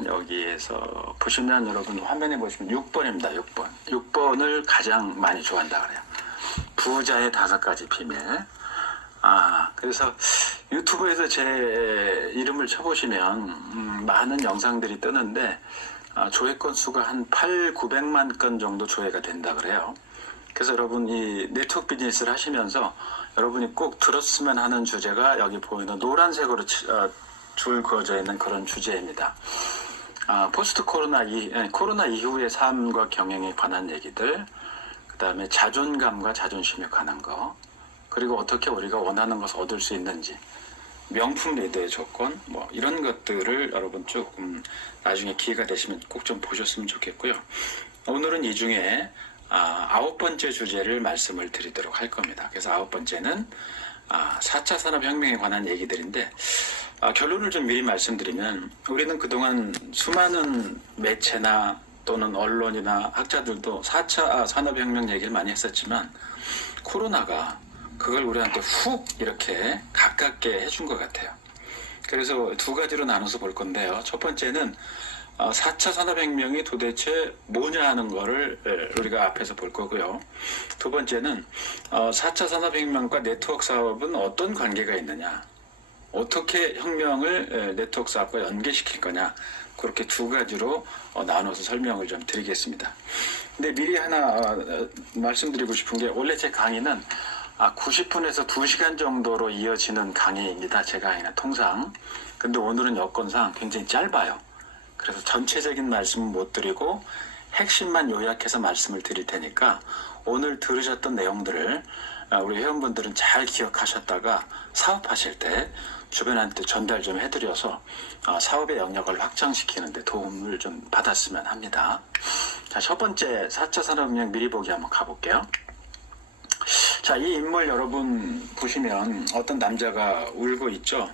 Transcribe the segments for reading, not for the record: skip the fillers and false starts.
보시면 여기에서 보시면 여러분 화면에 보시면 6번입니다. 6번. 6번을 가장 많이 좋아한다 그래요. 부자의 5가지 비밀. 그래서 유튜브에서 제 이름을 쳐보시면 많은 영상들이 뜨는데 조회 건수가 한 900만 건 정도 조회가 된다 그래요. 그래서 여러분 이 네트워크 비즈니스를 하시면서 여러분이 꼭 들었으면 하는 주제가 여기 보이는 노란색으로 줄 그어져 있는 그런 주제입니다. 포스트 코로나 이후의 삶과 경영에 관한 얘기들, 그 다음에 자존감과 자존심에 관한 거, 그리고 어떻게 우리가 원하는 것을 얻을 수 있는지, 명품 리더의 조건, 뭐 이런 것들을 여러분 조금 나중에 기회가 되시면 꼭 좀 보셨으면 좋겠고요. 오늘은 이 중에 9번째 주제를 말씀을 드리도록 할 겁니다. 그래서 9번째는 4차 산업혁명에 관한 얘기들인데, 결론을 좀 미리 말씀드리면 우리는 그동안 수많은 매체나 또는 언론이나 학자들도 4차 산업혁명 얘기를 많이 했었지만 코로나가 그걸 우리한테 훅 이렇게 가깝게 해준 것 같아요. 그래서 2가지로 나눠서 볼 건데요. 첫 번째는 4차 산업혁명이 도대체 뭐냐 하는 거를 우리가 앞에서 볼 거고요. 두 번째는 4차 산업혁명과 네트워크 사업은 어떤 관계가 있느냐, 어떻게 혁명을 네트워크 사업과 연계시킬 거냐, 그렇게 2가지로 나눠서 설명을 좀 드리겠습니다. 근데 미리 하나 말씀드리고 싶은 게, 원래 제 강의는 90분에서 2시간 정도로 이어지는 강의입니다. 제 강의는 통상. 근데 오늘은 여건상 굉장히 짧아요. 그래서 전체적인 말씀은 못 드리고 핵심만 요약해서 말씀을 드릴 테니까 오늘 들으셨던 내용들을 우리 회원분들은 잘 기억하셨다가 사업하실 때 주변한테 전달 좀 해드려서 사업의 영역을 확장시키는 데 도움을 좀 받았으면 합니다. 자, 첫 번째 4차 산업혁명 미리 보기 한번 가볼게요. 자, 이 인물 여러분 보시면 어떤 남자가 울고 있죠.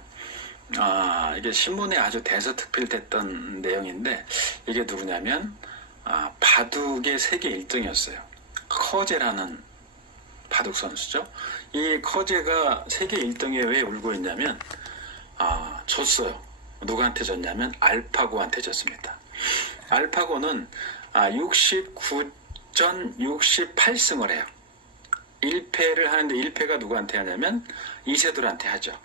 이게 신문에 아주 대서특필됐던 내용인데, 이게 누구냐면 바둑의 세계 1등이었어요. 커제라는 바둑 선수죠. 이 커제가 세계 1등에 왜 울고 있냐면 졌어요. 누구한테 졌냐면 알파고한테 졌습니다. 알파고는 69전 68승을 해요. 1패를 하는데 1패가 누구한테 하냐면 이세돌한테 하죠.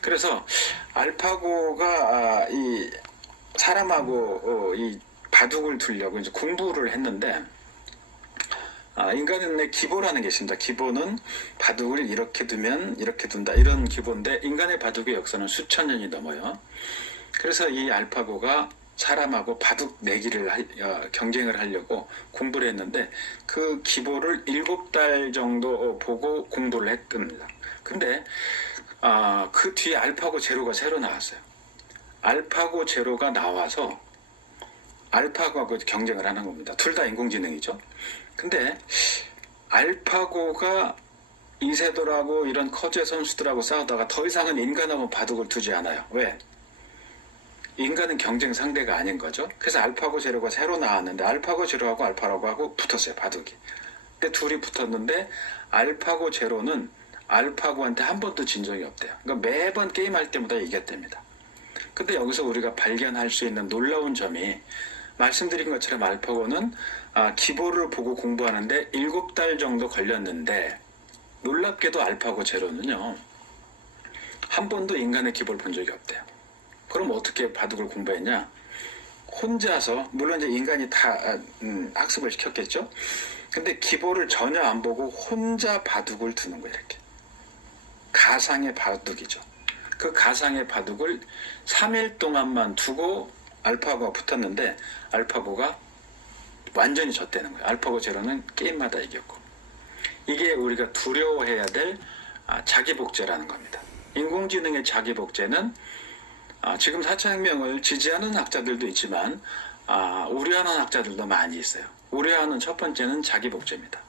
그래서 알파고가 이 사람하고 이 바둑을 두려고 이제 공부를 했는데, 인간의 기보라는 게 있습니다. 기보는 바둑을 이렇게 두면 이렇게 둔다, 이런 기보인데 인간의 바둑의 역사는 수천 년이 넘어요. 그래서 이 알파고가 사람하고 바둑 내기를 경쟁을 하려고 공부를 했는데 그 기보를 7달 정도 보고 공부를 했답니다. 근데 그 뒤에 알파고 제로가 새로 나왔어요. 알파고 제로가 나와서 알파고하고 경쟁을 하는 겁니다. 둘 다 인공지능이죠. 근데 알파고가 이세돌하고 이런 커제 선수들하고 싸우다가 더 이상은 인간하고 바둑을 두지 않아요. 왜? 인간은 경쟁 상대가 아닌 거죠. 그래서 알파고 제로가 새로 나왔는데 알파고 제로하고 알파고하고 붙었어요, 바둑이. 근데 둘이 붙었는데 알파고 제로는 알파고한테 한 번도 진 적이 없대요. 그러니까 매번 게임할 때마다 이겼답니다. 근데 여기서 우리가 발견할 수 있는 놀라운 점이, 말씀드린 것처럼 알파고는 기보를 보고 공부하는데 7달 정도 걸렸는데, 놀랍게도 알파고 제로는요 한 번도 인간의 기보를 본 적이 없대요. 그럼 어떻게 바둑을 공부했냐? 혼자서, 물론 이제 인간이 다 학습을 시켰겠죠. 근데 기보를 전혀 안 보고 혼자 바둑을 두는 거예요. 이렇게 가상의 바둑이죠. 그 가상의 바둑을 3일 동안만 두고 알파고가 붙었는데 알파고가 완전히 졌다는 거예요. 알파고 제로는 게임마다 이겼고. 이게 우리가 두려워해야 될 자기복제라는 겁니다. 인공지능의 자기복제는 지금 4차 혁명을 지지하는 학자들도 있지만 우려하는 학자들도 많이 있어요. 우려하는 첫 번째는 자기복제입니다.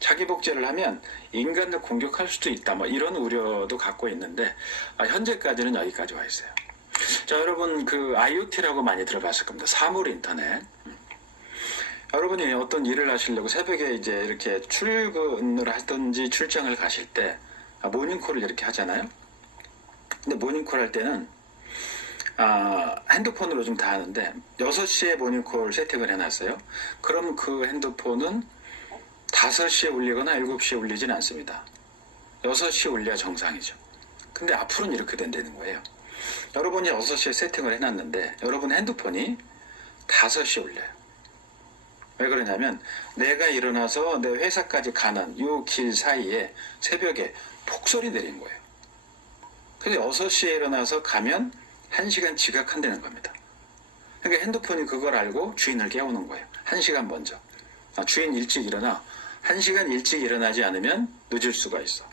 자기복제를 하면 인간을 공격할 수도 있다, 뭐 이런 우려도 갖고 있는데 현재까지는 여기까지 와 있어요. 자, 여러분 그 IoT라고 많이 들어봤을 겁니다. 사물 인터넷. 여러분이 어떤 일을 하시려고 새벽에 이제 이렇게 출근을 하든지 출장을 가실 때 모닝콜을 이렇게 하잖아요. 근데 모닝콜 할 때는 핸드폰으로 좀 다 하는데 6시에 모닝콜 세팅을 해놨어요. 그럼 그 핸드폰은 5시에 울리거나 7시에 울리진 않습니다. 6시에 울려야 정상이죠. 근데 앞으로는 이렇게 된다는 거예요. 여러분이 6시에 세팅을 해놨는데 여러분 핸드폰이 5시에 울려요. 왜 그러냐면 내가 일어나서 내 회사까지 가는 이 길 사이에 새벽에 폭설이 내린 거예요. 그래서 6시에 일어나서 가면 1시간 지각한다는 겁니다. 그러니까 핸드폰이 그걸 알고 주인을 깨우는 거예요. 1시간 먼저. 주인 일찍 일어나. 1시간 일찍 일어나지 않으면 늦을 수가 있어.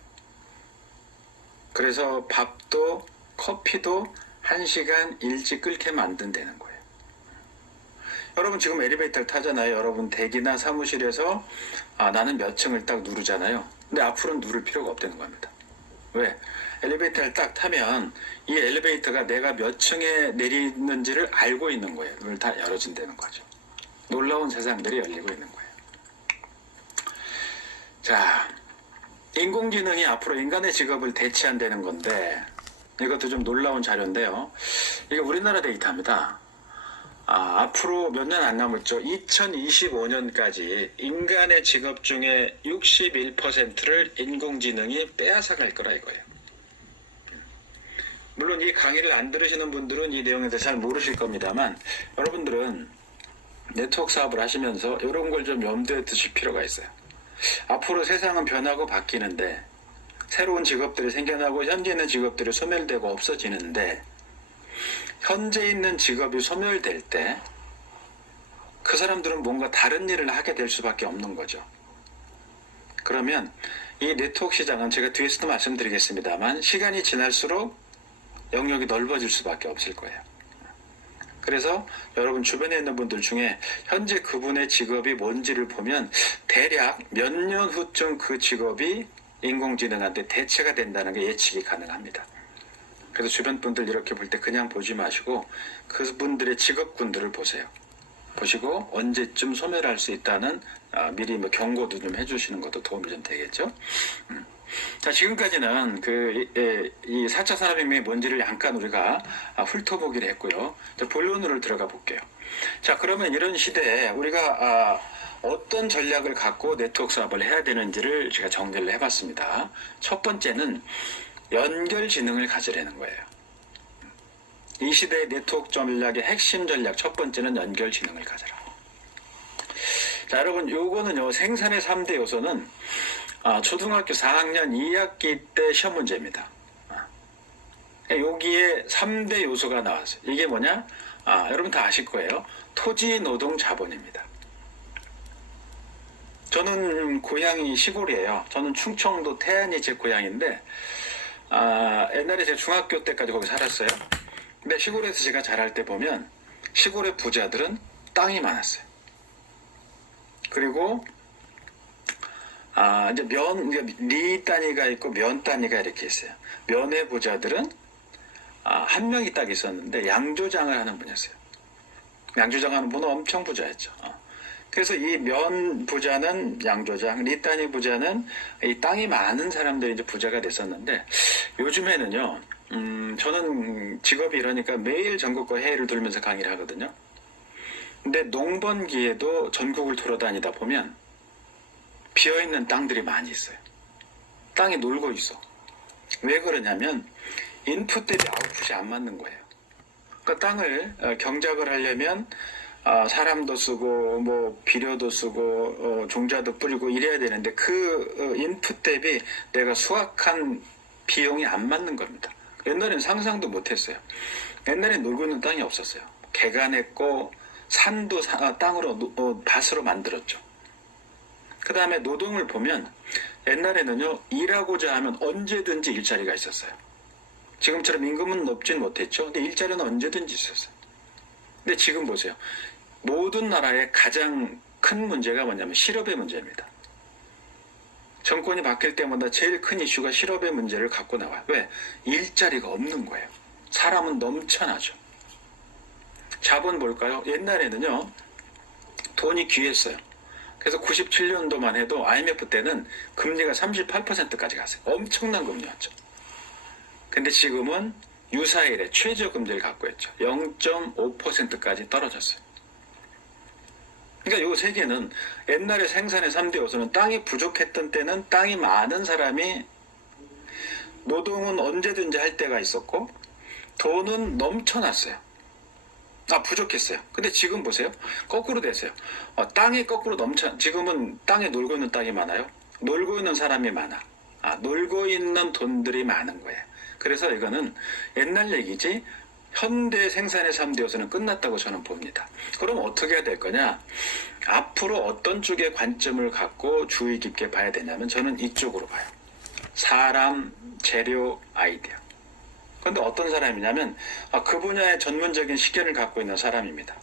그래서 밥도 커피도 1시간 일찍 끓게 만든다는 거예요. 여러분 지금 엘리베이터를 타잖아요. 여러분 댁이나 사무실에서 나는 몇 층을 딱 누르잖아요. 근데 앞으로는 누를 필요가 없다는 겁니다. 왜? 엘리베이터를 딱 타면 이 엘리베이터가 내가 몇 층에 내리는지를 알고 있는 거예요. 문을 다 열어준다는 거죠. 놀라운 세상들이 열리고 있는 거예요. 자, 인공지능이 앞으로 인간의 직업을 대체한다는 건데 이것도 좀 놀라운 자료인데요. 이게 우리나라 데이터입니다. 앞으로 몇 년 안 남았죠. 2025년까지 인간의 직업 중에 61%를 인공지능이 빼앗아갈 거라 이거예요. 물론 이 강의를 안 들으시는 분들은 이 내용에 대해서 잘 모르실 겁니다만 여러분들은 네트워크 사업을 하시면서 이런 걸 좀 염두에 두실 필요가 있어요. 앞으로 세상은 변하고 바뀌는데 새로운 직업들이 생겨나고 현재 있는 직업들이 소멸되고 없어지는데 현재 있는 직업이 소멸될 때 그 사람들은 뭔가 다른 일을 하게 될 수밖에 없는 거죠. 그러면 이 네트워크 시장은 제가 뒤에서도 말씀드리겠습니다만 시간이 지날수록 영역이 넓어질 수밖에 없을 거예요. 그래서 여러분 주변에 있는 분들 중에 현재 그분의 직업이 뭔지를 보면 대략 몇 년 후쯤 그 직업이 인공지능한테 대체가 된다는 게 예측이 가능합니다. 그래서 주변 분들 이렇게 볼 때 그냥 보지 마시고 그분들의 직업군들을 보세요. 보시고 언제쯤 소멸할 수 있다는 미리 뭐 경고도 좀 해주시는 것도 도움이 좀 되겠죠. 자, 지금까지는 이 4차 산업혁명이 뭔지를 잠깐 우리가 훑어보기로 했고요. 자, 본론으로 들어가 볼게요. 자, 그러면 이런 시대에 우리가 어떤 전략을 갖고 네트워크 사업을 해야 되는지를 제가 정리를 해봤습니다. 첫 번째는 연결지능을 가지려는 거예요. 이 시대의 네트워크 전략의 핵심 전략 첫 번째는 연결지능을 가져라. 자, 여러분 요거는요 생산의 3대 요소는 초등학교 4학년 2학기 때 시험 문제입니다. 여기에 3대 요소가 나왔어요. 이게 뭐냐? 여러분 다 아실 거예요. 토지, 노동, 자본입니다. 저는 고향이 시골이에요. 저는 충청도 태안이 제 고향인데 옛날에 제가 중학교 때까지 거기 살았어요. 근데 시골에서 제가 자랄 때 보면 시골의 부자들은 땅이 많았어요. 그리고 이제 리 단위가 있고 면 단위가 이렇게 있어요. 면의 부자들은 한 명이 딱 있었는데 양조장을 하는 분이었어요. 양조장하는 분은 엄청 부자였죠. 그래서 이 면 부자는 양조장, 리 단위 부자는 이 땅이 많은 사람들이 이제 부자가 됐었는데 요즘에는요. 저는 직업이 이러니까 매일 전국과 해외를 돌면서 강의를 하거든요. 근데 농번기에도 전국을 돌아다니다 보면 비어있는 땅들이 많이 있어요. 땅이 놀고 있어. 왜 그러냐면 인풋 대비 아웃풋이 안 맞는 거예요. 그러니까 땅을 경작을 하려면 사람도 쓰고 뭐 비료도 쓰고 종자도 뿌리고 이래야 되는데 그 인풋 대비 내가 수확한 비용이 안 맞는 겁니다. 옛날엔 상상도 못했어요. 옛날엔 놀고 있는 땅이 없었어요. 개간했고 산도 땅으로 밭으로 만들었죠. 그 다음에 노동을 보면 옛날에는요 일하고자 하면 언제든지 일자리가 있었어요. 지금처럼 임금은 높진 못했죠. 근데 일자리는 언제든지 있었어요. 근데 지금 보세요. 모든 나라의 가장 큰 문제가 뭐냐면 실업의 문제입니다. 정권이 바뀔 때마다 제일 큰 이슈가 실업의 문제를 갖고 나와요. 왜? 일자리가 없는 거예요. 사람은 넘쳐나죠. 자본 볼까요? 옛날에는요 돈이 귀했어요. 그래서 97년도만 해도 IMF 때는 금리가 38%까지 갔어요. 엄청난 금리였죠. 근데 지금은 유사일에 최저금리를 갖고 있죠. 0.5%까지 떨어졌어요. 그러니까 요 세 개는 옛날에 생산의 3대 요소는 땅이 부족했던 때는 땅이 많은 사람이 노동은 언제든지 할 때가 있었고 돈은 넘쳐났어요. 부족했어요. 근데 지금 보세요. 거꾸로 되세요. 땅이 거꾸로 지금은 땅에 놀고 있는 땅이 많아요. 놀고 있는 사람이 많아. 놀고 있는 돈들이 많은 거예요. 그래서 이거는 옛날 얘기지 현대 생산의 3대 요소는 끝났다고 저는 봅니다. 그럼 어떻게 해야 될 거냐? 앞으로 어떤 쪽에 관점을 갖고 주의 깊게 봐야 되냐면 저는 이쪽으로 봐요. 사람, 재료, 아이디어. 그런데 어떤 사람이냐면 그 분야의 전문적인 식견을 갖고 있는 사람입니다.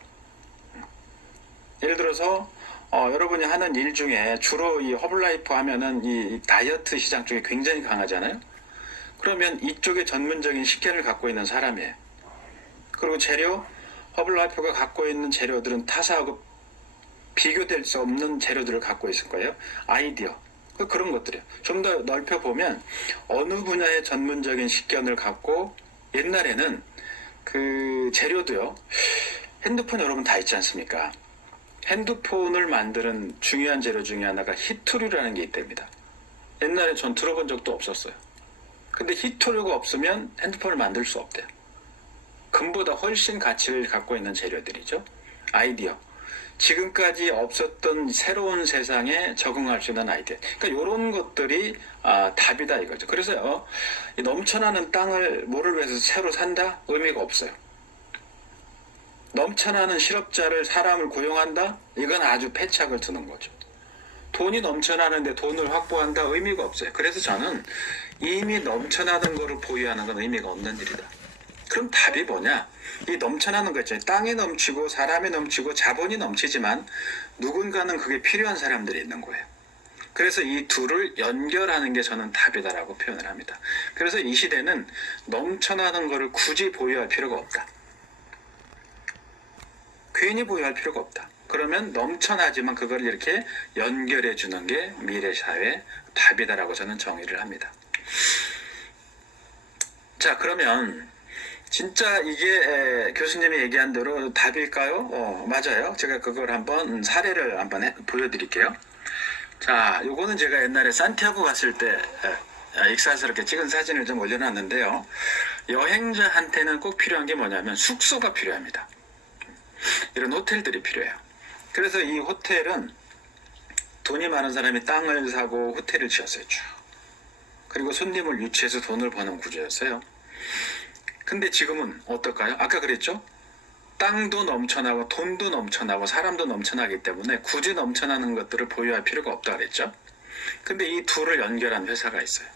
예를 들어서 여러분이 하는 일 중에 주로 이 허블라이프 하면은 이 다이어트 시장 쪽이 굉장히 강하잖아요. 그러면 이쪽에 전문적인 식견을 갖고 있는 사람이에요. 그리고 재료, 허블라이프가 갖고 있는 재료들은 타사하고 비교될 수 없는 재료들을 갖고 있을 거예요. 아이디어. 그런 것들이에요. 좀 더 넓혀보면 어느 분야의 전문적인 식견을 갖고 옛날에는 그 재료도요. 핸드폰 여러분 다 있지 않습니까? 핸드폰을 만드는 중요한 재료 중에 하나가 히토류라는 게 있답니다. 옛날에 전 들어본 적도 없었어요. 근데 히토류가 없으면 핸드폰을 만들 수 없대요. 금보다 훨씬 가치를 갖고 있는 재료들이죠. 아이디어. 지금까지 없었던 새로운 세상에 적응할 수 있는 아이디어. 그러니까 이런 것들이 답이다 이거죠. 그래서 넘쳐나는 땅을 뭐를 위해서 새로 산다? 의미가 없어요. 넘쳐나는 실업자를 사람을 고용한다? 이건 아주 패착을 두는 거죠. 돈이 넘쳐나는데 돈을 확보한다? 의미가 없어요. 그래서 저는 이미 넘쳐나는 거를 보유하는 건 의미가 없는 일이다. 그럼 답이 뭐냐? 이 넘쳐나는 거 있잖아요. 땅이 넘치고 사람이 넘치고 자본이 넘치지만 누군가는 그게 필요한 사람들이 있는 거예요. 그래서 이 둘을 연결하는 게 저는 답이다라고 표현을 합니다. 그래서 이 시대는 넘쳐나는 거를 굳이 보유할 필요가 없다. 괜히 보유할 필요가 없다. 그러면 넘쳐나지만 그걸 이렇게 연결해 주는 게 미래 사회의 답이다라고 저는 정의를 합니다. 자, 그러면 진짜 이게 교수님이 얘기한 대로 답일까요? 맞아요. 제가 그걸 한번 사례를 한번 보여드릴게요. 자, 요거는 제가 옛날에 산티아고 갔을 때 익살스럽게 찍은 사진을 좀 올려놨는데요. 여행자한테는 꼭 필요한 게 뭐냐면 숙소가 필요합니다. 이런 호텔들이 필요해요. 그래서 이 호텔은 돈이 많은 사람이 땅을 사고 호텔을 지었어요. 쭉. 그리고 손님을 유치해서 돈을 버는 구조였어요. 근데 지금은 어떨까요? 아까 그랬죠? 땅도 넘쳐나고 돈도 넘쳐나고 사람도 넘쳐나기 때문에 굳이 넘쳐나는 것들을 보유할 필요가 없다 그랬죠? 근데 이 둘을 연결한 회사가 있어요.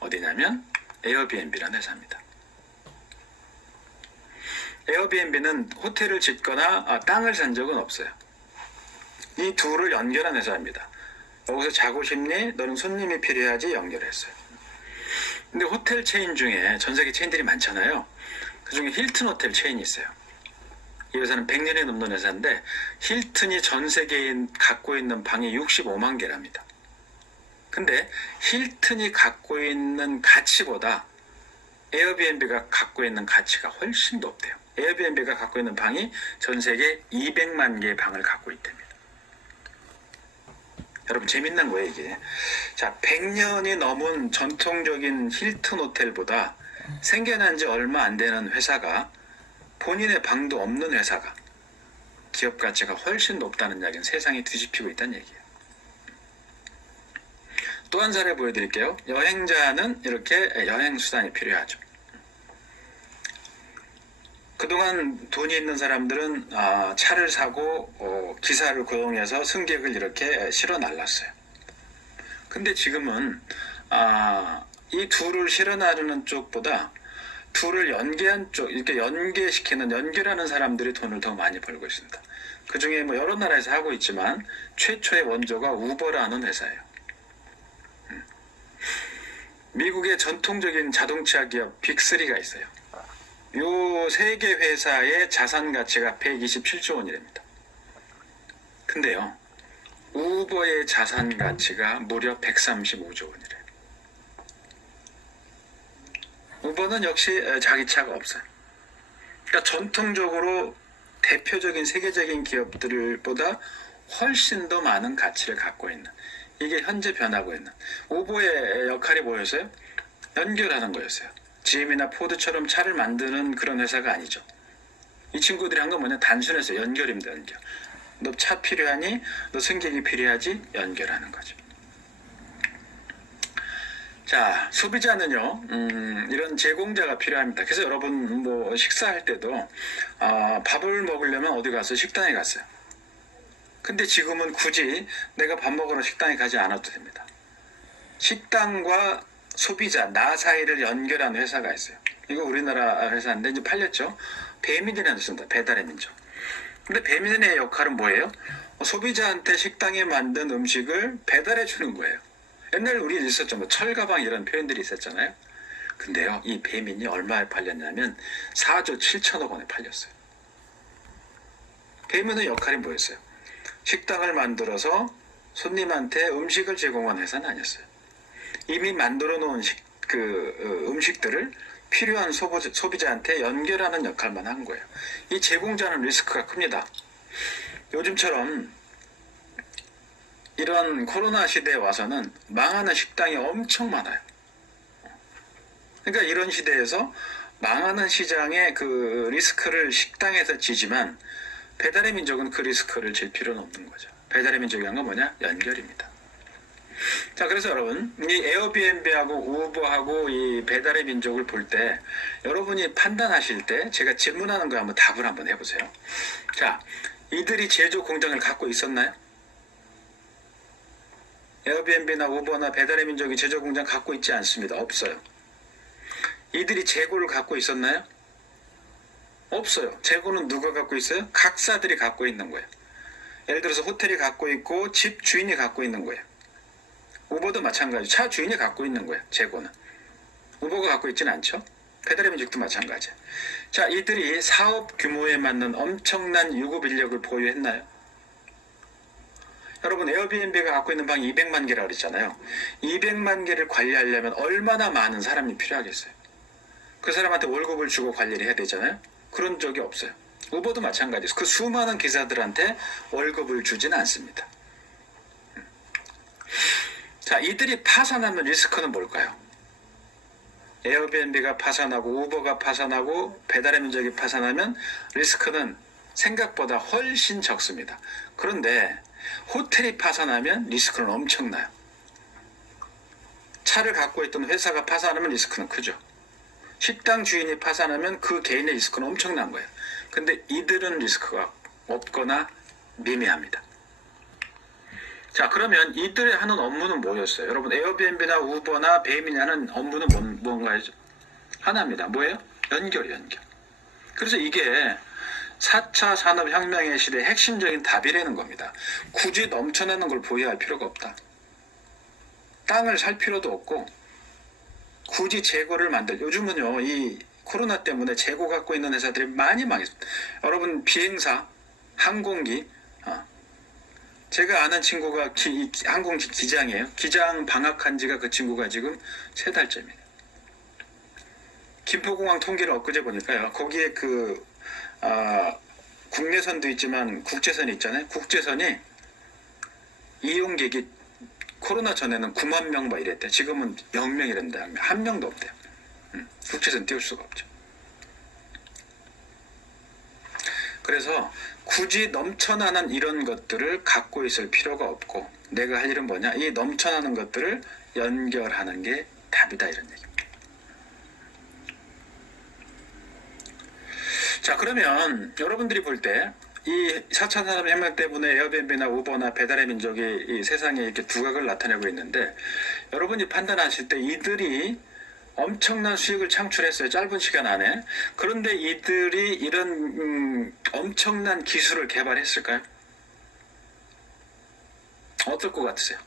어디냐면 에어비앤비라는 회사입니다. 에어비앤비는 호텔을 짓거나 땅을 산 적은 없어요. 이 둘을 연결한 회사입니다. 여기서 자고 싶니? 너는 손님이 필요하지? 연결했어요. 근데 호텔 체인 중에 전 세계 체인들이 많잖아요. 그 중에 힐튼 호텔 체인이 있어요. 이 회사는 100년이 넘는 회사인데 힐튼이 전 세계에 갖고 있는 방이 65만 개랍니다. 근데 힐튼이 갖고 있는 가치보다 에어비앤비가 갖고 있는 가치가 훨씬 높대요. 에어비앤비가 갖고 있는 방이 전 세계 200만 개의 방을 갖고 있답니다. 여러분 재밌는 거예요 이게. 자, 100년이 넘은 전통적인 힐튼 호텔보다 생겨난 지 얼마 안 되는 회사가 본인의 방도 없는 회사가 기업 가치가 훨씬 높다는 이야기는 세상이 뒤집히고 있다는 얘기예요. 또 한 사례 보여드릴게요. 여행자는 이렇게 여행수단이 필요하죠. 그동안 돈이 있는 사람들은 차를 사고 기사를 고용해서 승객을 이렇게 실어 날랐어요. 근데 지금은 이 둘을 실어 나르는 쪽보다 둘을 연계한 쪽, 이렇게 연결하는 사람들이 돈을 더 많이 벌고 있습니다. 그 중에 뭐 여러 나라에서 하고 있지만 최초의 원조가 우버라는 회사예요. 미국의 전통적인 자동차 기업 빅3가 있어요. 요 세 개 회사의 자산 가치가 127조 원이랍니다. 근데요, 우버의 자산 가치가 무려 135조 원이래요. 우버는 역시 자기 차가 없어요. 그러니까 전통적으로 대표적인 세계적인 기업들보다 훨씬 더 많은 가치를 갖고 있는, 이게 현재 변하고 있는 우버의 역할이 뭐였어요? 연결하는 거였어요. GM이나 포드처럼 차를 만드는 그런 회사가 아니죠. 이 친구들이 한 건 뭐냐? 단순해서 연결입니다. 연결. 너 차 필요하니? 너 승객이 필요하지? 연결하는 거죠. 자, 소비자는요, 이런 제공자가 필요합니다. 그래서 여러분 뭐 식사할 때도 밥을 먹으려면 어디 가서 식당에 갔어요. 근데 지금은 굳이 내가 밥 먹으러 식당에 가지 않아도 됩니다. 식당과 소비자, 나 사이를 연결하는 회사가 있어요. 이거 우리나라 회사인데 이제 팔렸죠. 배민이라는 뜻입니다. 배달의 민족. 근데 배민의 역할은 뭐예요? 소비자한테 식당에 만든 음식을 배달해 주는 거예요. 옛날에 우리 있었죠. 뭐 철가방 이런 표현들이 있었잖아요. 근데요, 이 배민이 얼마에 팔렸냐면 4조 7천억 원에 팔렸어요. 배민의 역할이 뭐였어요? 식당을 만들어서 손님한테 음식을 제공한 회사는 아니었어요. 이미 만들어 놓은 음식들을 필요한 소비자한테 연결하는 역할만 한 거예요. 이 제공자는 리스크가 큽니다. 요즘처럼 이런 코로나 시대에 와서는 망하는 식당이 엄청 많아요. 그러니까 이런 시대에서 망하는 시장의 그 리스크를 식당에서 지지만 배달의 민족은 그 리스크를 질 필요는 없는 거죠. 배달의 민족이 한 건 뭐냐? 연결입니다. 자, 그래서 여러분, 이 에어비앤비하고 우버하고 이 배달의 민족을 볼 때 여러분이 판단하실 때 제가 질문하는 거에 한번 답을 한번 해보세요. 자, 이들이 제조 공장을 갖고 있었나요? 에어비앤비나 우버나 배달의 민족이 제조 공장 갖고 있지 않습니다. 없어요. 이들이 재고를 갖고 있었나요? 없어요. 재고는 누가 갖고 있어요? 각사들이 갖고 있는 거예요. 예를 들어서 호텔이 갖고 있고 집 주인이 갖고 있는 거예요. 우버도 마찬가지. 차 주인이 갖고 있는 거예요. 재고는. 우버가 갖고 있지는 않죠. 배달의 민족도 마찬가지. 자, 이들이 사업 규모에 맞는 엄청난 유급 인력을 보유했나요? 여러분, 에어비앤비가 갖고 있는 방이 200만 개라고 그랬잖아요. 200만 개를 관리하려면 얼마나 많은 사람이 필요하겠어요? 그 사람한테 월급을 주고 관리를 해야 되잖아요. 그런 적이 없어요. 우버도 마찬가지예요. 그 수많은 기사들한테 월급을 주지는 않습니다. 자, 이들이 파산하면 리스크는 뭘까요? 에어비앤비가 파산하고 우버가 파산하고 배달의 민족이 파산하면 리스크는 생각보다 훨씬 적습니다. 그런데 호텔이 파산하면 리스크는 엄청나요. 차를 갖고 있던 회사가 파산하면 리스크는 크죠. 식당 주인이 파산하면 그 개인의 리스크는 엄청난 거예요. 근데 이들은 리스크가 없거나 미미합니다. 자, 그러면 이들이 하는 업무는 뭐였어요? 여러분, 에어비앤비나 우버나 배민이 하는 업무는 뭔가요? 하나입니다. 뭐예요? 연결. 그래서 이게 4차 산업혁명의 시대의 핵심적인 답이라는 겁니다. 굳이 넘쳐나는 걸 보유할 필요가 없다. 땅을 살 필요도 없고 굳이 재고를 요즘은요, 이 코로나 때문에 재고 갖고 있는 회사들이 많이 망했습니다. 여러분, 비행사, 항공기, 제가 아는 친구가 항공기 기장이에요. 기장 방학한 지가 그 친구가 지금 3달째입니다. 김포공항 통계를 엊그제 보니까요. 거기에 국내선도 있지만 국제선이 있잖아요. 국제선이 이용객이 코로나 전에는 9만 명 막 이랬대. 지금은 0명이란다. 한 명도 없대요. 국제선 띄울 수가 없죠. 그래서 굳이 넘쳐나는 이런 것들을 갖고 있을 필요가 없고 내가 할 일은 뭐냐? 이 넘쳐나는 것들을 연결하는 게 답이다, 이런 얘기입니다. 자, 그러면 여러분들이 볼 때 이 4차 산업혁명 때문에 에어비앤비나 우버나 배달의 민족이 이 세상에 이렇게 두각을 나타내고 있는데 여러분이 판단하실 때 이들이 엄청난 수익을 창출했어요. 짧은 시간 안에. 그런데 이들이 이런 엄청난 기술을 개발했을까요? 어떨 것 같으세요?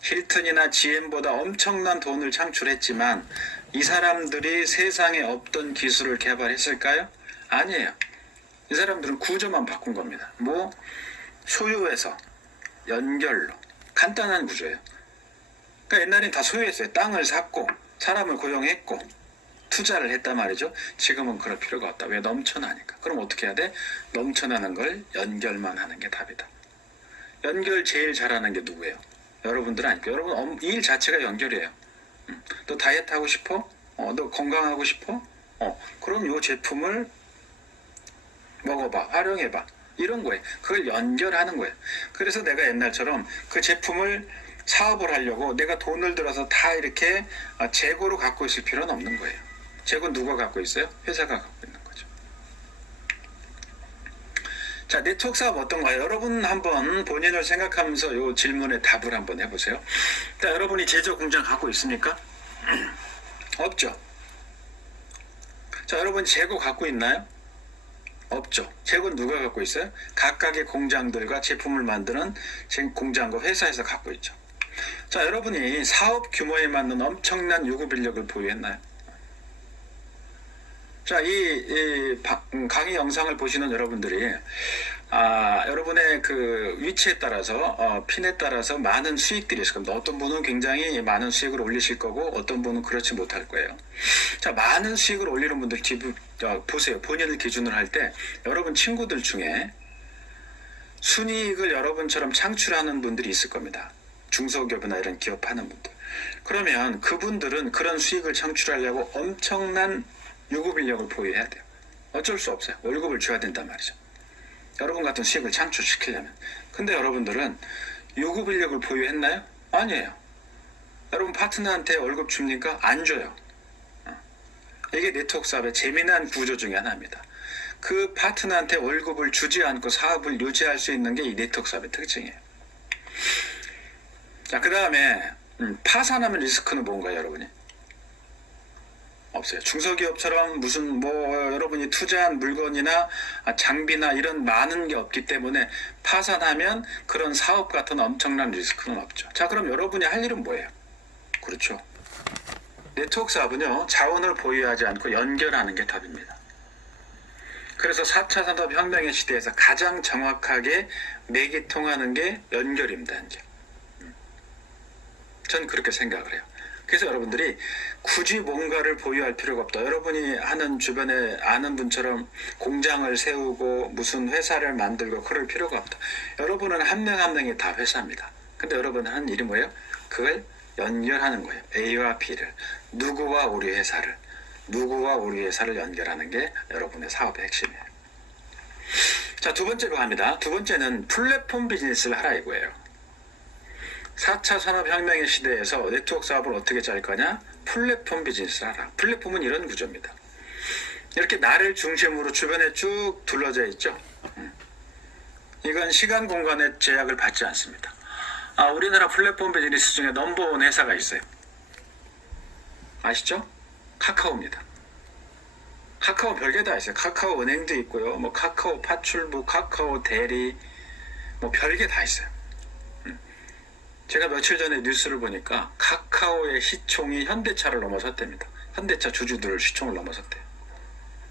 힐튼이나 GM보다 엄청난 돈을 창출했지만 이 사람들이 세상에 없던 기술을 개발했을까요? 아니에요. 이 사람들은 구조만 바꾼 겁니다. 소유해서 연결로 간단한 구조예요. 그러니까 옛날엔 다 소유했어요. 땅을 샀고 사람을 고용했고 투자를 했단 말이죠. 지금은 그럴 필요가 없다. 왜? 넘쳐나니까. 그럼 어떻게 해야 돼? 넘쳐나는 걸 연결만 하는 게 답이다. 연결 제일 잘하는 게 누구예요? 여러분들 아니까. 여러분 일 자체가 연결이에요. 너 다이어트 하고 싶어? 너 건강하고 싶어? 그럼 요 제품을 먹어봐, 활용해봐. 이런 거예요. 그걸 연결하는 거예요. 그래서 내가 옛날처럼 그 제품을 사업을 하려고 내가 돈을 들어서 다 이렇게 재고로 갖고 있을 필요는 없는 거예요. 재고 누가 갖고 있어요? 회사가 갖고 있는 거죠. 자, 네트워크 사업 어떤가요? 여러분 한번 본인을 생각하면서 이 질문에 답을 한번 해보세요. 자, 여러분이 제조 공장 갖고 있습니까? 없죠. 자, 여러분 재고 갖고 있나요? 없죠. 재고는 누가 갖고 있어요? 각각의 공장들과 제품을 만드는 공장과 회사에서 갖고 있죠. 자, 여러분이 사업 규모에 맞는 엄청난 유급 인력을 보유했나요? 자, 이 강의 영상을 보시는 여러분들이 여러분의 그 위치에 따라서 핀에 따라서 많은 수익들이 있을 겁니다. 어떤 분은 굉장히 많은 수익을 올리실 거고 어떤 분은 그렇지 못할 거예요. 자, 많은 수익을 올리는 분들 보세요. 본인을 기준으로 할 때 여러분 친구들 중에 순이익을 여러분처럼 창출하는 분들이 있을 겁니다. 중소기업이나 이런 기업 하는 분들. 그러면 그분들은 그런 수익을 창출하려고 엄청난 유급 인력을 보유해야 돼요. 어쩔 수 없어요. 월급을 줘야 된단 말이죠. 여러분 같은 수익을 창출시키려면. 근데 여러분들은 유급 인력을 보유했나요? 아니에요. 여러분 파트너한테 월급 줍니까? 안 줘요. 이게 네트워크 사업의 재미난 구조 중에 하나입니다. 그 파트너한테 월급을 주지 않고 사업을 유지할 수 있는 게 이 네트워크 사업의 특징이에요. 자, 그 다음에 파산하면 리스크는 뭔가요, 여러분이? 없어요. 중소기업처럼 무슨 여러분이 투자한 물건이나 장비나 이런 많은 게 없기 때문에 파산하면 그런 사업 같은 엄청난 리스크는 없죠. 자, 그럼 여러분이 할 일은 뭐예요? 그렇죠. 네트워크 사업은요, 자원을 보유하지 않고 연결하는 게 답입니다. 그래서 4차 산업혁명의 시대에서 가장 정확하게 맥이 통하는 게 연결입니다. 이제. 전 그렇게 생각을 해요. 그래서 여러분들이 굳이 뭔가를 보유할 필요가 없다. 여러분이 하는 주변에 아는 분처럼 공장을 세우고 무슨 회사를 만들고 그럴 필요가 없다. 여러분은 한 명 한 명이 다 회사입니다. 근데 여러분은 하는 일이 뭐예요? 그걸 연결하는 거예요. A와 B를. 누구와 우리 회사를 연결하는 게 여러분의 사업의 핵심이에요. 자, 두 번째로 갑니다. 두 번째는 플랫폼 비즈니스를 하라 이거예요. 4차 산업혁명의 시대에서 네트워크 사업을 어떻게 짤 거냐? 플랫폼 비즈니스를 하라. 플랫폼은 이런 구조입니다. 이렇게 나를 중심으로 주변에 쭉 둘러져 있죠. 이건 시간 공간의 제약을 받지 않습니다. 우리나라 플랫폼 비즈니스 중에 넘버원 회사가 있어요. 아시죠? 카카오입니다. 카카오 별게 다 있어요. 카카오 은행도 있고요. 카카오 파출부, 카카오 대리, 별게 다 있어요. 제가 며칠 전에 뉴스를 보니까 카카오의 시총이 현대차를 넘어섰답니다. 현대차 주주들 시총을 넘어섰대요.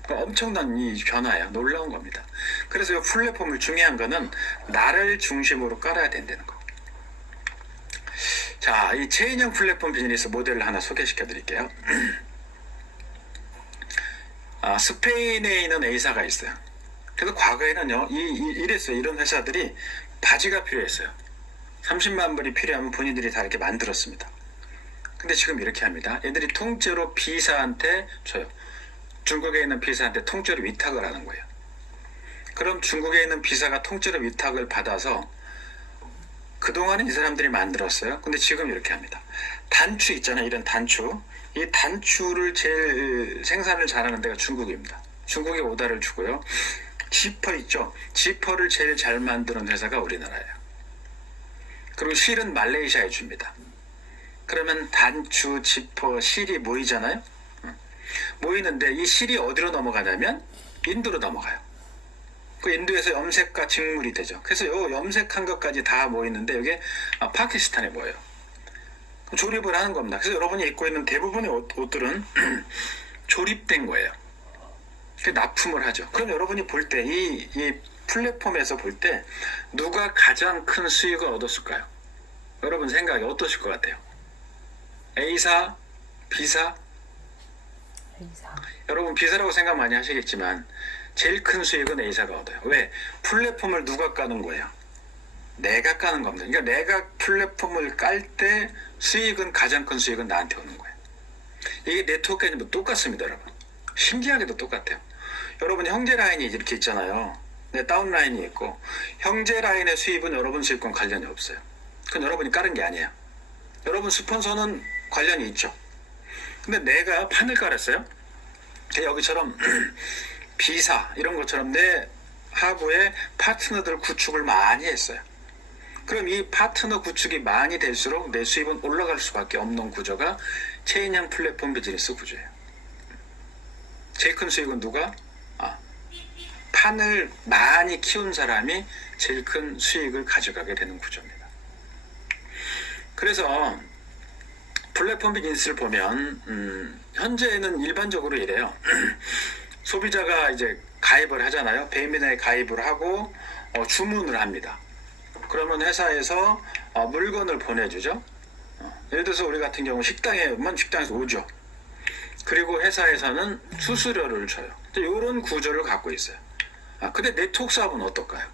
엄청난 이 변화예요. 놀라운 겁니다. 그래서 이 플랫폼을 중요한 거는 나를 중심으로 깔아야 된다는 거. 자, 이 체인형 플랫폼 비즈니스 모델을 하나 소개시켜 드릴게요. 스페인에 있는 A사가 있어요. 그래서 과거에는요, 이랬어요. 이런 회사들이 바지가 필요했어요. 30만 불이 필요하면 본인들이 다 이렇게 만들었습니다. 근데 지금 이렇게 합니다. 얘들이 통째로 B사한테 줘요. 중국에 있는 B사한테 통째로 위탁을 하는 거예요. 그럼 중국에 있는 B사가 통째로 위탁을 받아서 그동안은 이 사람들이 만들었어요. 근데 지금 이렇게 합니다. 단추 있잖아요. 이런 단추. 이 단추를 제일 생산을 잘하는 데가 중국입니다. 중국에 오다를 주고요. 지퍼 있죠. 지퍼를 제일 잘 만드는 회사가 우리나라예요. 그리고 실은 말레이시아에 줍니다. 그러면 단추, 지퍼, 실이 모이잖아요. 모이는데 이 실이 어디로 넘어가냐면 인도로 넘어가요. 그 인도에서 염색과 직물이 되죠. 그래서 요 염색한 것까지 다 모이는데 여기 파키스탄에 모여요. 조립을 하는 겁니다. 그래서 여러분이 입고 있는 대부분의 옷들은 조립된 거예요. 납품을 하죠. 그럼 여러분이 볼 때 이 플랫폼에서 볼 때 누가 가장 큰 수익을 얻었을까요? 여러분 생각이 어떠실 것 같아요? A사, 비사? A사. 여러분 비사라고 생각 많이 하시겠지만 제일 큰 수익은 A사가 얻어요. 왜? 플랫폼을 누가 까는 거예요? 내가 까는 겁니다. 그러니까 내가 플랫폼을 깔 때 수익은 가장 큰 수익은 나한테 오는 거예요. 이게 네트워크 개념도 똑같습니다, 여러분. 신기하게도 똑같아요. 여러분 형제 라인이 이렇게 있잖아요. 네, 다운 라인이 있고 형제 라인의 수입은 여러분 수익과 관련이 없어요. 그건 여러분이 깔은 게 아니에요. 여러분 스폰서는 관련이 있죠. 근데 내가 판을 깔았어요. 여기처럼 비사 이런 것처럼 내 하부에 파트너들 구축을 많이 했어요. 그럼 이 파트너 구축이 많이 될수록 내 수입은 올라갈 수밖에 없는 구조가 체인형 플랫폼 비즈니스 구조예요. 제일 큰 수익은 누가? 판을 많이 키운 사람이 제일 큰 수익을 가져가게 되는 구조입니다. 그래서 플랫폼 비즈니스를 보면 현재는 일반적으로 이래요. 소비자가 이제 가입을 하잖아요. 페이미나에 가입을 하고 주문을 합니다. 그러면 회사에서 물건을 보내주죠. 예를 들어서 우리 같은 경우 식당에만 식당에서 오죠. 그리고 회사에서는 수수료를 줘요. 이런 구조를 갖고 있어요. 근데 네트워크 사업은 어떨까요?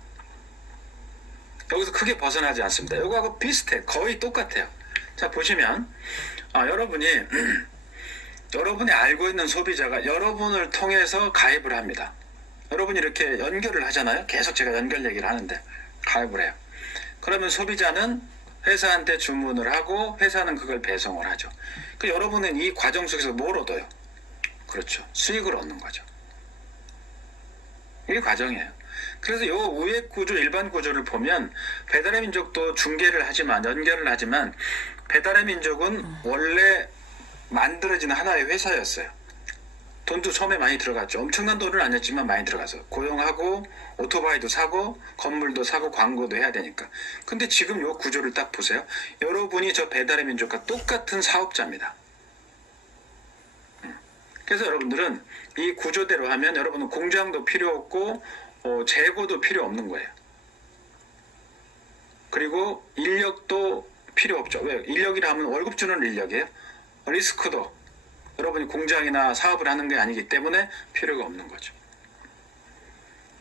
여기서 크게 벗어나지 않습니다. 이거하고 비슷해. 거의 똑같아요. 자, 보시면 여러분이 여러분이 알고 있는 소비자가 여러분을 통해서 가입을 합니다. 여러분이 이렇게 연결을 하잖아요. 계속 제가 연결 얘기를 하는데 가입을 해요. 그러면 소비자는 회사한테 주문을 하고 회사는 그걸 배송을 하죠. 그 여러분은 이 과정 속에서 뭘 얻어요? 그렇죠. 수익을 얻는 거죠. 이게 과정이에요. 그래서 이 우회 구조, 일반 구조를 보면 배달의 민족도 중개를 하지만 연결을 하지만 배달의 민족은 원래 만들어진 하나의 회사였어요. 돈도 처음에 많이 들어갔죠. 엄청난 돈은 아니었지만 많이 들어가서 고용하고 오토바이도 사고 건물도 사고 광고도 해야 되니까. 근데 지금 이 구조를 딱 보세요. 여러분이 저 배달의 민족과 똑같은 사업자입니다. 그래서 여러분들은 이 구조대로 하면 여러분은 공장도 필요 없고 재고도 필요 없는 거예요. 그리고 인력도 필요 없죠. 왜? 인력이라 하면 월급 주는 인력이에요. 리스크도 여러분이 공장이나 사업을 하는 게 아니기 때문에 필요가 없는 거죠.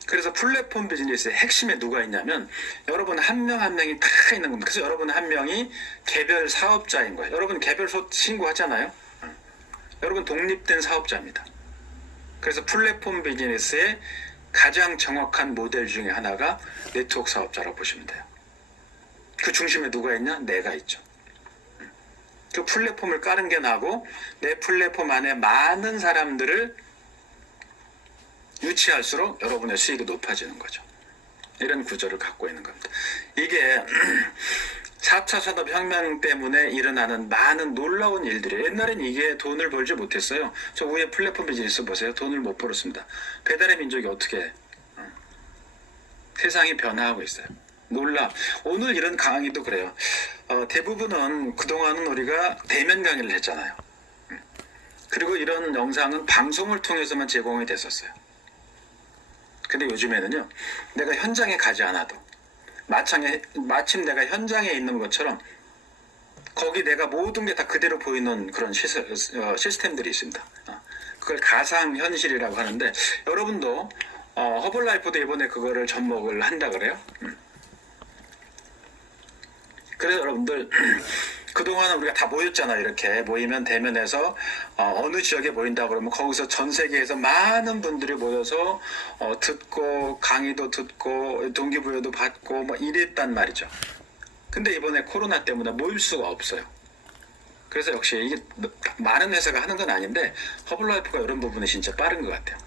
그래서 플랫폼 비즈니스의 핵심에 누가 있냐면 여러분 한 명 한 명이 다 있는 겁니다. 그래서 여러분 한 명이 개별 사업자인 거예요. 여러분 개별 신고하잖아요. 여러분 독립된 사업자입니다. 그래서 플랫폼 비즈니스의 가장 정확한 모델 중에 하나가 네트워크 사업자라고 보시면 돼요. 그 중심에 누가 있냐? 내가 있죠. 그 플랫폼을 까는 게 나고 내 플랫폼 안에 많은 사람들을 유치할수록 여러분의 수익이 높아지는 거죠. 이런 구조를 갖고 있는 겁니다. 이게 4차 산업혁명 때문에 일어나는 많은 놀라운 일들이에요. 옛날엔 이게 돈을 벌지 못했어요. 저 위에 플랫폼 비즈니스 보세요. 돈을 못 벌었습니다. 배달의 민족이 어떻게 세상이 변화하고 있어요. 놀라. 오늘 이런 강의도 그래요. 대부분은 그동안은 우리가 대면 강의를 했잖아요. 그리고 이런 영상은 방송을 통해서만 제공이 됐었어요. 근데 요즘에는요, 내가 현장에 가지 않아도 마침 내가 현장에 있는 것처럼 거기 내가 모든 게 다 그대로 보이는 그런 시스템들이 있습니다. 그걸 가상현실이라고 하는데 여러분도 허블라이프도 이번에 그거를 접목을 한다 그래요. 그래서 여러분들 그동안은 우리가 다 모였잖아요. 이렇게 모이면 대면에서 어느 지역에 모인다 그러면 거기서 전 세계에서 많은 분들이 모여서 듣고 강의도 듣고 동기부여도 받고 뭐 이랬단 말이죠. 근데 이번에 코로나 때문에 모일 수가 없어요. 그래서 역시 이게 많은 회사가 하는 건 아닌데 허블라이프가 이런 부분에 진짜 빠른 것 같아요.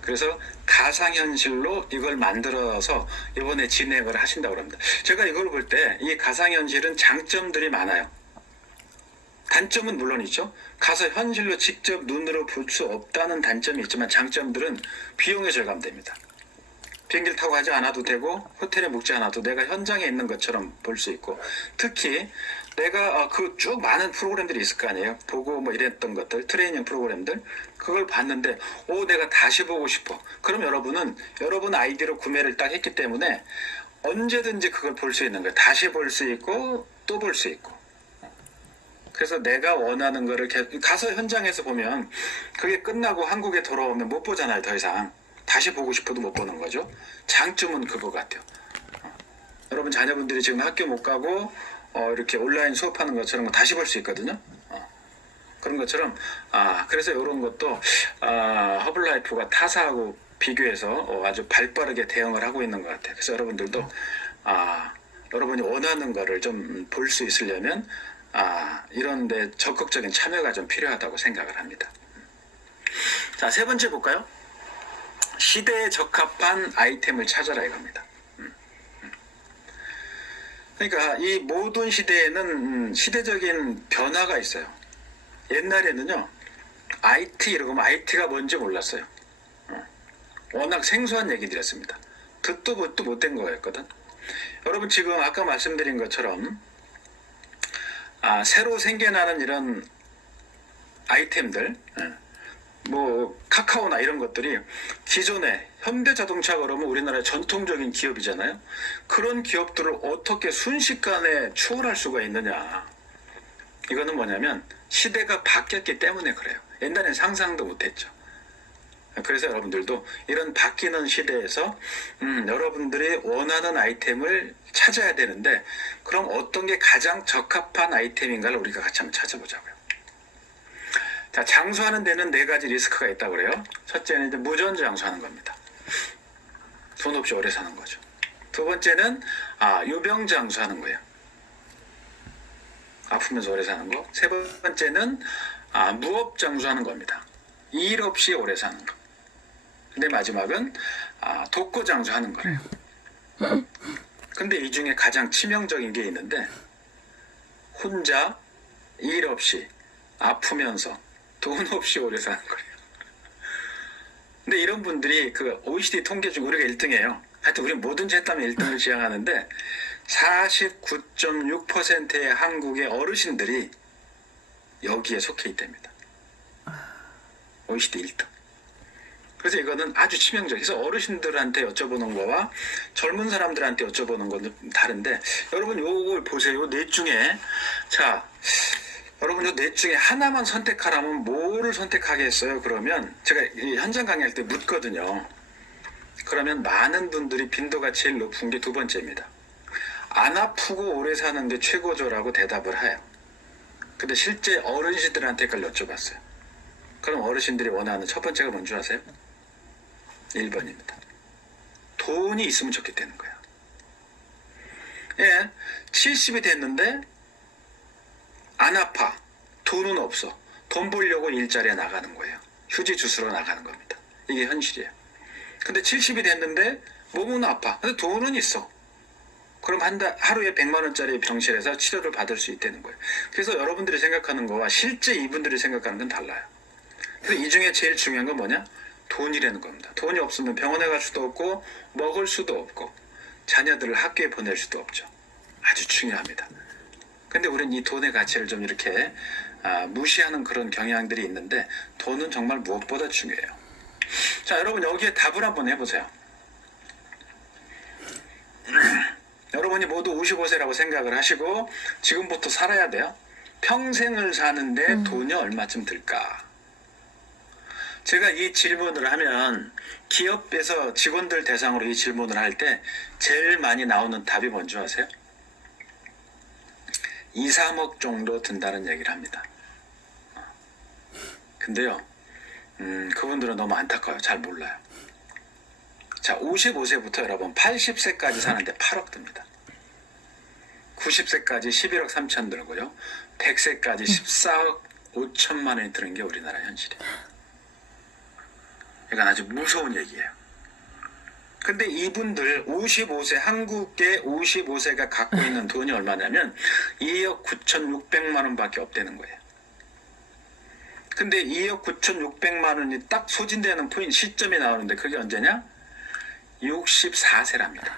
그래서 가상현실로 이걸 만들어서 이번에 진행을 하신다고 합니다. 제가 이걸 볼 때 이 가상현실은 장점들이 많아요. 단점은 물론 있죠. 가서 현실로 직접 눈으로 볼 수 없다는 단점이 있지만 장점들은 비용이 절감됩니다. 비행기를 타고 가지 않아도 되고 호텔에 묵지 않아도 내가 현장에 있는 것처럼 볼 수 있고 특히 내가 그 쭉 많은 프로그램들이 있을 거 아니에요. 보고 뭐 이랬던 것들 트레이닝 프로그램들 그걸 봤는데 내가 다시 보고 싶어. 그럼 여러분은 여러분 아이디로 구매를 딱 했기 때문에 언제든지 그걸 볼 수 있는 거예요. 다시 볼 수 있고 또 볼 수 있고 그래서 내가 원하는 거를 가서 현장에서 보면 그게 끝나고 한국에 돌아오면 못 보잖아요. 더 이상. 다시 보고 싶어도 못 보는 거죠. 장점은 그거 같아요. 여러분 자녀분들이 지금 학교 못 가고 이렇게 온라인 수업하는 것처럼 다시 볼 수 있거든요. 그런 것처럼 그래서 이런 것도 허블라이프가 타사하고 비교해서 아주 발빠르게 대응을 하고 있는 것 같아요. 그래서 여러분들도 여러분이 원하는 거를 좀 볼 수 있으려면 이런데 적극적인 참여가 좀 필요하다고 생각을 합니다. 자, 세 번째 볼까요? 시대에 적합한 아이템을 찾아라 이겁니다. 그러니까 이 모든 시대에는 시대적인 변화가 있어요. 옛날에는요, IT 이러고 하면 IT가 뭔지 몰랐어요. 워낙 생소한 얘기들이었습니다. 듣도 보도 못된 거였거든. 여러분 지금 아까 말씀드린 것처럼 새로 생겨나는 이런 아이템들, 뭐 카카오나 이런 것들이 기존에 현대자동차가 그러면 우리나라의 전통적인 기업이잖아요. 그런 기업들을 어떻게 순식간에 추월할 수가 있느냐. 이거는 뭐냐면 시대가 바뀌었기 때문에 그래요. 옛날엔 상상도 못했죠. 그래서 여러분들도 이런 바뀌는 시대에서 여러분들이 원하는 아이템을 찾아야 되는데, 그럼 어떤 게 가장 적합한 아이템인가를 우리가 같이 한번 찾아보자고요. 자, 장수하는 데는 4가지 리스크가 있다고 그래요. 첫째는 이제 무전 장수하는 겁니다. 돈 없이 오래 사는 거죠. 두 번째는 유병 장수하는 거예요. 아프면서 오래 사는 거. 세 번째는 무업 장수하는 겁니다. 일 없이 오래 사는 거. 근데 마지막은 독거 장수하는 거래요. 근데 이 중에 가장 치명적인 게 있는데, 혼자 일 없이 아프면서 돈 없이 오래 사는 거예요. 근데 이런 분들이 그 OECD 통계 중 우리가 1등이에요. 하여튼 우리 뭐든지 했다면 1등을 지향하는데 49.6%의 한국의 어르신들이 여기에 속해 있답니다. OECD 1등. 그래서 이거는 아주 치명적이어서 어르신들한테 여쭤보는 거와 젊은 사람들한테 여쭤보는 거는 다른데, 여러분 요걸 보세요. 요 넷 중에 여러분 요 넷 중에 하나만 선택하라면 뭐를 선택하겠어요? 그러면 제가 이 현장 강의할 때 묻거든요. 그러면 많은 분들이 빈도가 제일 높은 게 두 번째입니다. 안 아프고 오래 사는 게 최고죠라고 대답을 해요. 근데 실제 어르신들한테 그걸 여쭤봤어요. 그럼 어르신들이 원하는 첫 번째가 뭔지 아세요? 1번입니다. 돈이 있으면 좋겠다는 거야. 예, 70이 됐는데 안 아파. 돈은 없어. 돈 벌려고 일자리에 나가는 거예요. 휴지 주스러 나가는 겁니다. 이게 현실이에요. 근데 70이 됐는데 몸은 아파. 근데 돈은 있어. 그럼 하루에 100만 원짜리 병실에서 치료를 받을 수 있다는 거예요. 그래서 여러분들이 생각하는 거와 실제 이분들이 생각하는 건 달라요. 그래서 이 중에 제일 중요한 건 뭐냐? 돈이라는 겁니다. 돈이 없으면 병원에 갈 수도 없고 먹을 수도 없고 자녀들을 학교에 보낼 수도 없죠. 아주 중요합니다. 근데 우리는 이 돈의 가치를 좀 이렇게 무시하는 그런 경향들이 있는데, 돈은 정말 무엇보다 중요해요. 자, 여러분 여기에 답을 한번 해보세요. 여러분이 모두 55세라고 생각을 하시고 지금부터 살아야 돼요. 평생을 사는데 돈이 얼마쯤 들까? 제가 이 질문을 하면 기업에서 직원들 대상으로 이 질문을 할 때 제일 많이 나오는 답이 뭔지 아세요? 2, 3억 정도 든다는 얘기를 합니다. 근데요, 그분들은 너무 안타까워요. 잘 몰라요. 자, 55세부터 여러분 80세까지 사는데 8억 듭니다. 90세까지 11억 3천 들고요. 100세까지 14억 5천만 원이 드는 게 우리나라 현실이에요. 이건 아주 무서운 얘기예요. 근데 이분들 55세, 한국의 55세가 갖고 있는 돈이 얼마냐면 2억 9,600만 원밖에 없다는 거예요. 근데 2억 9,600만 원이 딱 소진되는 포인트 시점이 나오는데 그게 언제냐? 64세랍니다.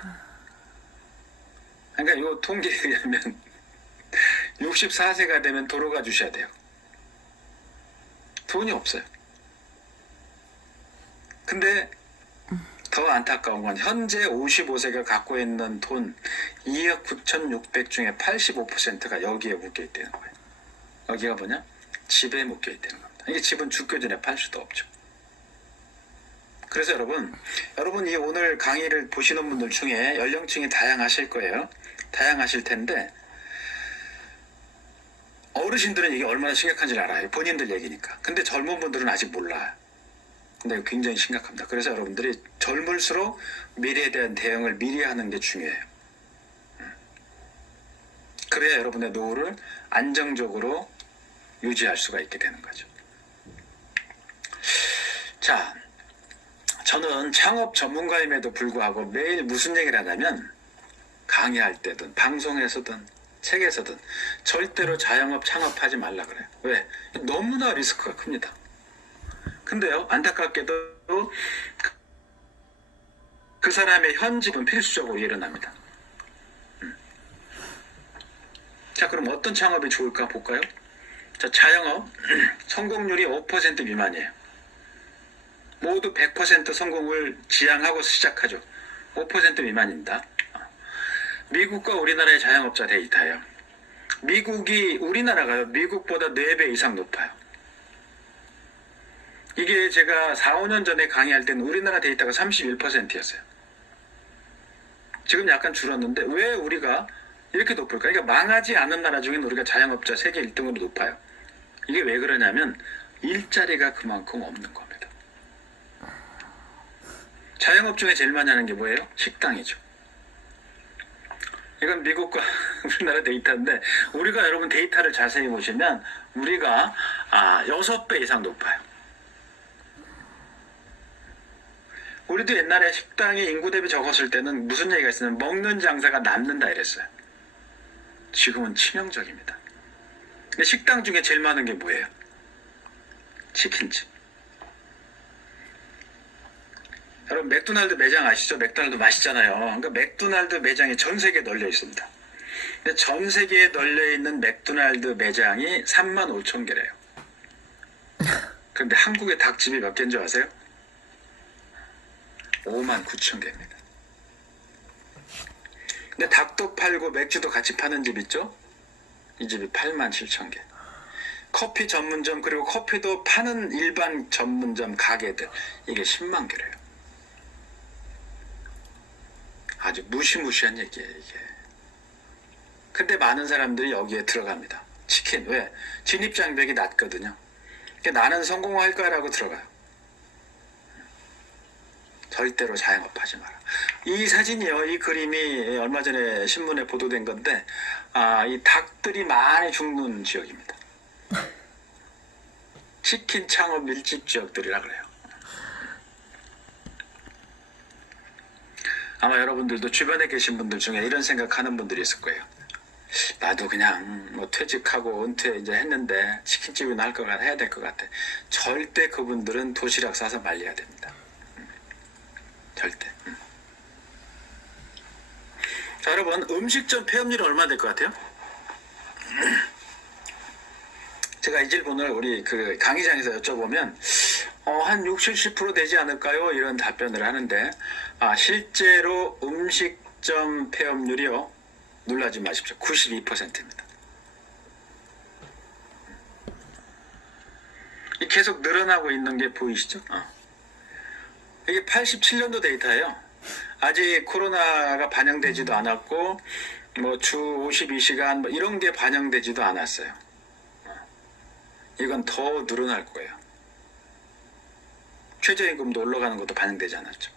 그러니까 이 통계에 의하면 64세가 되면 돌아가 주셔야 돼요. 돈이 없어요. 근데 더 안타까운 건 현재 55세가 갖고 있는 돈 2억 9,600 중에 85%가 여기에 묶여 있다는 거예요. 여기가 뭐냐? 집에 묶여 있다는 겁니다. 이게 집은 죽기 전에 팔 수도 없죠. 그래서 여러분 이 오늘 강의를 보시는 분들 중에 연령층이 다양하실 거예요. 다양하실 텐데 어르신들은 이게 얼마나 심각한지 알아요. 본인들 얘기니까. 근데 젊은 분들은 아직 몰라요. 근데 굉장히 심각합니다. 그래서 여러분들이 젊을수록 미래에 대한 대응을 미리 하는 게 중요해요. 그래야 여러분의 노후를 안정적으로 유지할 수가 있게 되는 거죠. 자, 저는 창업 전문가임에도 불구하고 매일 무슨 얘기를 하냐면 강의할 때든 방송에서든 책에서든 절대로 자영업 창업하지 말라 그래요. 왜? 너무나 리스크가 큽니다. 근데요, 안타깝게도 그 사람의 현직은 필수적으로 일어납니다. 자, 그럼 어떤 창업이 좋을까 볼까요? 자, 자영업 성공률이 5% 미만이에요. 모두 100% 성공을 지향하고 시작하죠. 5% 미만입니다. 미국과 우리나라의 자영업자 데이터예요. 미국이 우리나라가 미국보다 4배 이상 높아요. 이게 제가 4, 5년 전에 강의할 때는 우리나라 데이터가 31%였어요. 지금 약간 줄었는데 왜 우리가 이렇게 높을까? 그러니까 망하지 않은 나라 중에는 우리가 자영업자 세계 1등으로 높아요. 이게 왜 그러냐면 일자리가 그만큼 없는 겁니다. 자영업 중에 제일 많이 하는 게 뭐예요? 식당이죠. 이건 미국과 우리나라 데이터인데 우리가 여러분 데이터를 자세히 보시면 우리가 6배 이상 높아요. 우리도 옛날에 식당이 인구 대비 적었을 때는 무슨 얘기가 있었냐면 먹는 장사가 남는다 이랬어요. 지금은 치명적입니다. 근데 식당 중에 제일 많은 게 뭐예요? 치킨집. 여러분 맥도날드 매장 아시죠? 맥도날드 맛있잖아요. 그러니까 맥도날드 매장이 전 세계에 널려 있습니다. 근데 전 세계에 널려 있는 맥도날드 매장이 35,000개래요. 그런데 한국의 닭집이 몇 개인 줄 아세요? 59,000개입니다. 근데 닭도 팔고 맥주도 같이 파는 집 있죠? 이 집이 87,000개. 커피 전문점 그리고 커피도 파는 일반 전문점 가게들 이게 10만 개래요. 아주 무시무시한 얘기예요 이게. 근데 많은 사람들이 여기에 들어갑니다. 치킨 왜? 진입장벽이 낮거든요. 그러니까 나는 성공할 거라고 들어가요. 절대로 자영업하지 마라. 이 사진이요, 이 그림이 얼마 전에 신문에 보도된 건데, 이 닭들이 많이 죽는 지역입니다. 치킨 창업 밀집 지역들이라 그래요. 아마 여러분들도 주변에 계신 분들 중에 이런 생각하는 분들이 있을 거예요. 나도 그냥 뭐 퇴직하고 은퇴 이제 했는데 치킨집이나 할 것 같아, 해야 될 것 같아. 절대 그분들은 도시락 싸서 말려야 됩니다. 절대. 자, 여러분 음식점 폐업률이 얼마 될 것 같아요? 제가 이 질문을 우리 그 강의장에서 여쭤보면 한 60, 70% 되지 않을까요? 이런 답변을 하는데 실제로 음식점 폐업률이요, 놀라지 마십시오. 92%입니다. 이 계속 늘어나고 있는 게 보이시죠? 이게 87년도 데이터예요. 아직 코로나가 반영되지도 않았고 뭐 주 52시간 뭐 이런 게 반영되지도 않았어요. 이건 더 늘어날 거예요. 최저임금도 올라가는 것도 반영되지 않았죠.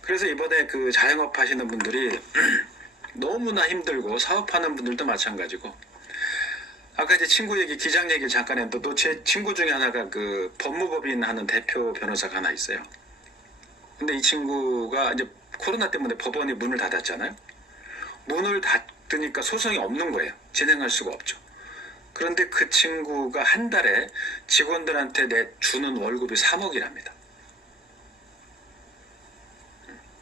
그래서 이번에 그 자영업 하시는 분들이 너무나 힘들고 사업하는 분들도 마찬가지고, 아까 이제 친구 얘기, 기장 얘기를 잠깐 했는데 또 제 친구 중에 하나가 그 법무법인 하는 대표 변호사가 하나 있어요. 근데 이 친구가 이제 코로나 때문에 법원이 문을 닫았잖아요. 문을 닫으니까 소송이 없는 거예요. 진행할 수가 없죠. 그런데 그 친구가 한 달에 직원들한테 주는 월급이 3억이랍니다.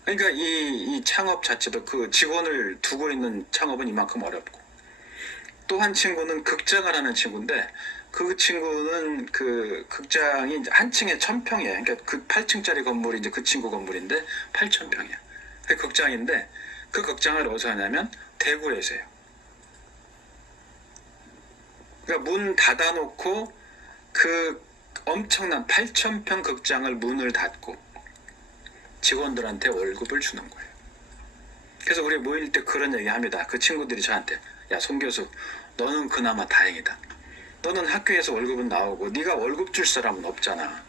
그러니까 이 창업 자체도 그 직원을 두고 있는 창업은 이만큼 어렵고, 또 한 친구는 극장을 하는 친구인데 그 친구는 그 극장이 한 층에 1,000평이에요. 그러니까 그 8층짜리 건물이 이제 그 친구 건물인데 8,000평이야. 그 극장인데 그 극장을 어디서 하냐면 대구에서 해요. 그러니까 문 닫아놓고 그 엄청난 8,000평 극장을 문을 닫고 직원들한테 월급을 주는 거예요. 그래서 우리 모일 때 그런 얘기 합니다. 그 친구들이 저한테, 야, 송 교수, 너는 그나마 다행이다. 너는 학교에서 월급은 나오고 네가 월급 줄 사람은 없잖아.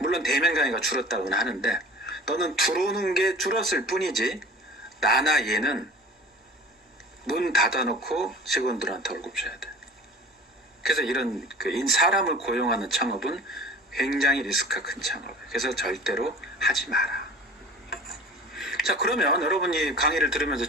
물론 대면 강의가 줄었다고는 하는데 너는 들어오는 게 줄었을 뿐이지 나나 얘는 문 닫아놓고 직원들한테 월급 줘야 돼. 그래서 이런 사람을 고용하는 창업은 굉장히 리스크가 큰 창업이에요. 그래서 절대로 하지 마라. 자, 그러면 여러분이 강의를 들으면서